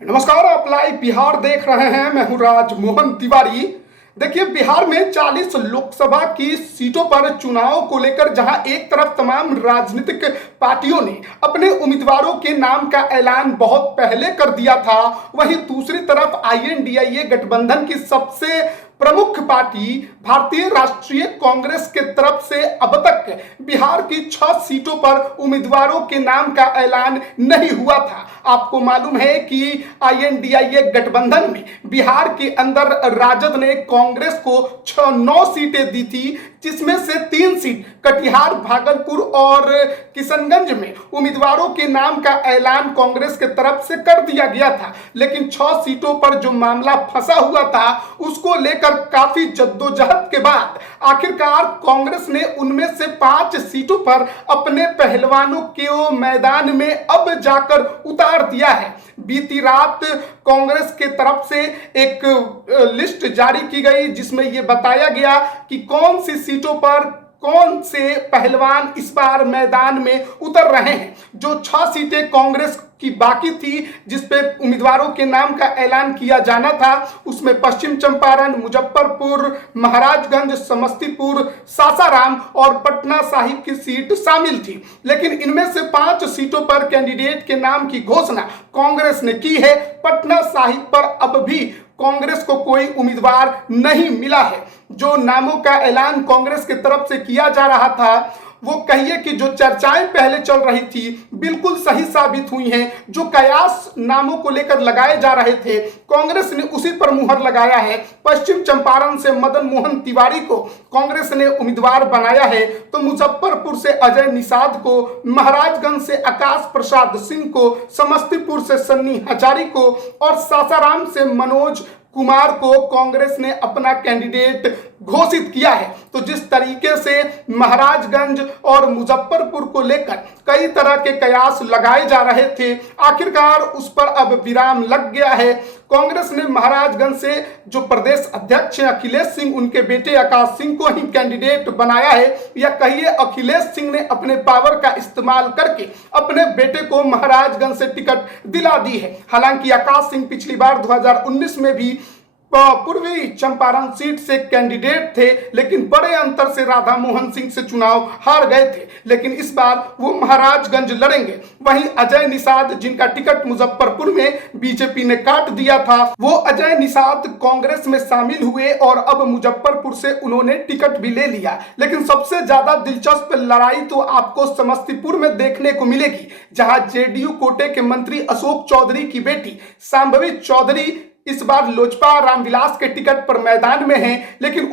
नमस्कार, आप लाइव बिहार देख रहे हैं। मैं हूं राजमोहन तिवारी। देखिए, बिहार में 40 लोकसभा की सीटों पर चुनाव को लेकर जहां एक तरफ तमाम राजनीतिक पार्टियों ने अपने उम्मीदवारों के नाम का ऐलान बहुत पहले कर दिया था, वहीं दूसरी तरफ आईएनडीआईए गठबंधन की सबसे प्रमुख पार्टी भारतीय राष्ट्रीय कांग्रेस के तरफ से अब तक बिहार की 6 सीटों पर उम्मीदवारों के नाम का ऐलान नहीं हुआ था। आपको मालूम है कि आईएनडीआईए गठबंधन में बिहार के अंदर राजद ने कांग्रेस को 9 सीटें दी थी, जिसमें से 3 सीट कटिहार, भागलपुर और किशनगंज में उम्मीदवारों के नाम का ऐलान कांग्रेस के तरफ से कर दिया गया था। लेकिन 6 सीटों पर जो मामला फंसा हुआ था, उसको लेकर काफी जद्दोजहद के बाद आखिरकार कांग्रेस ने उनमें से 5 सीटों पर अपने पहलवानों को मैदान में अब जाकर उतार दिया है। बीती रात कांग्रेस के तरफ से एक लिस्ट जारी की गई, जिसमें यह बताया गया कि कौन सी सीटों पर कौन से पहलवान इस बार मैदान में उतर रहे हैं। जो 6 सीटें कांग्रेस की बाकी थी, जिस पे उम्मीदवारों के नाम का ऐलान किया जाना था, उसमें पश्चिम चंपारण, मुजफ्फरपुर, महाराजगंज, समस्तीपुर, सासाराम और पटना साहिब की सीट शामिल थी। लेकिन इनमें से 5 सीटों पर कैंडिडेट के नाम की घोषणा कांग्रेस ने की है। पटना साहिब पर अब भी कांग्रेस को कोई उम्मीदवार नहीं मिला है। जो नामों का ऐलान कांग्रेस की तरफ से किया जा रहा था, वो कहिए कि जो चर्चाएं पहले चल रही थी, बिल्कुल सही साबित हुई हैं। जो कयास नामों को लेकर लगाए जा रहे थे, कांग्रेस ने उसी पर मुहर लगाया है। पश्चिम चंपारण से मदन मोहन तिवारी को कांग्रेस ने उम्मीदवार बनाया है, तो मुजफ्फरपुर से अजय निषाद को, महाराजगंज से आकाश प्रसाद सिंह को, समस्तीपुर से सन्नी हजारी को और सासाराम से मनोज कुमार को कांग्रेस ने अपना कैंडिडेट घोषित किया है। तो जिस तरीके से महाराजगंज और मुजफ्फरपुर को लेकर कई तरह के कयास लगाए जा रहे थे, आखिरकार उस पर अब विराम लग गया है। कांग्रेस ने महाराजगंज से जो प्रदेश अध्यक्ष हैं अखिलेश सिंह, उनके बेटे आकाश सिंह को ही कैंडिडेट बनाया है, या कहिए अखिलेश सिंह ने अपने पावर का इस्तेमाल करके अपने बेटे को महाराजगंज से टिकट दिला दी है। हालांकि आकाश सिंह पिछली बार 2019 में भी पूर्वी चंपारण सीट से कैंडिडेट थे, लेकिन बड़े अंतर से राधा मोहन सिंह से चुनाव हार गए थे। लेकिन इस बार वो महाराजगंज लड़ेंगे। वहीं अजय निषाद, जिनका टिकट मुजफ्फरपुर में बीजेपी ने काट दिया था, वो अजय निषाद कांग्रेस में शामिल हुए और अब मुजफ्फरपुर से उन्होंने टिकट भी ले लिया। लेकिन सबसे ज्यादा दिलचस्प लड़ाई तो आपको समस्तीपुर में देखने को मिलेगी, जहां जेडीयू कोटे के मंत्री अशोक चौधरी की बेटी शांभवी चौधरी इस बार लोजपा रामविलास के टिकट पर मैदान में हैं। लेकिन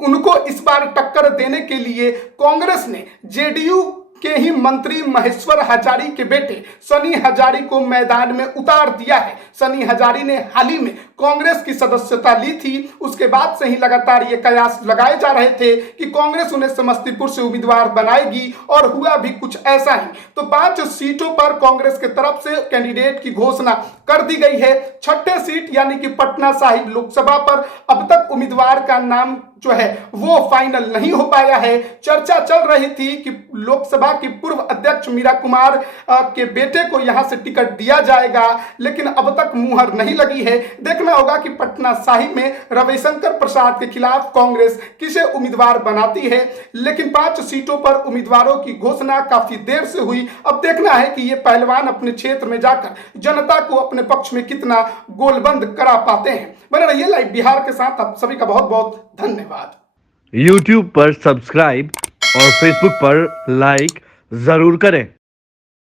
उनको इस बार टक्कर देने के लिए कांग्रेस ने जेडीयू के ही मंत्री महेश्वर हजारी के बेटे सनी हजारी को मैदान में उतार दिया है। सनी हजारी ने हाल ही में कांग्रेस की सदस्यता ली थी। उसके बाद से ही लगातार ये कयास लगाए जा रहे थे कि कांग्रेस उन्हें समस्तीपुर से उम्मीदवार बनाएगी, और हुआ भी कुछ ऐसा ही। तो 5 सीटों पर कांग्रेस की तरफ से कैंडिडेट की घोषणा कर दी गई है। 6ठे सीट यानी कि पटना साहिब लोकसभा पर अब तक उम्मीदवार का नाम जो है वो फाइनल नहीं हो पाया है। चर्चा चल रही थी कि लोकसभा की पूर्व अध्यक्ष मीरा कुमार के बेटे को यहां से टिकट दिया जाएगा, लेकिन अब तक मुहर नहीं लगी है। देखना होगा कि पटना साहिब में रविशंकर प्रसाद के खिलाफ कांग्रेस किसे उम्मीदवार बनाती है। लेकिन 5 सीटों पर उम्मीदवारों की घोषणा काफी देर से हुई। अब देखना है कि ये पहलवान अपने क्षेत्र में जाकर जनता को अपने पक्ष में कितना गोलबंद करा पाते हैं। बने रहिए लाइव बिहार के साथ। आप सभी का बहुत बहुत धन्यवाद। YouTube पर सब्सक्राइब और Facebook पर लाइक जरूर करें।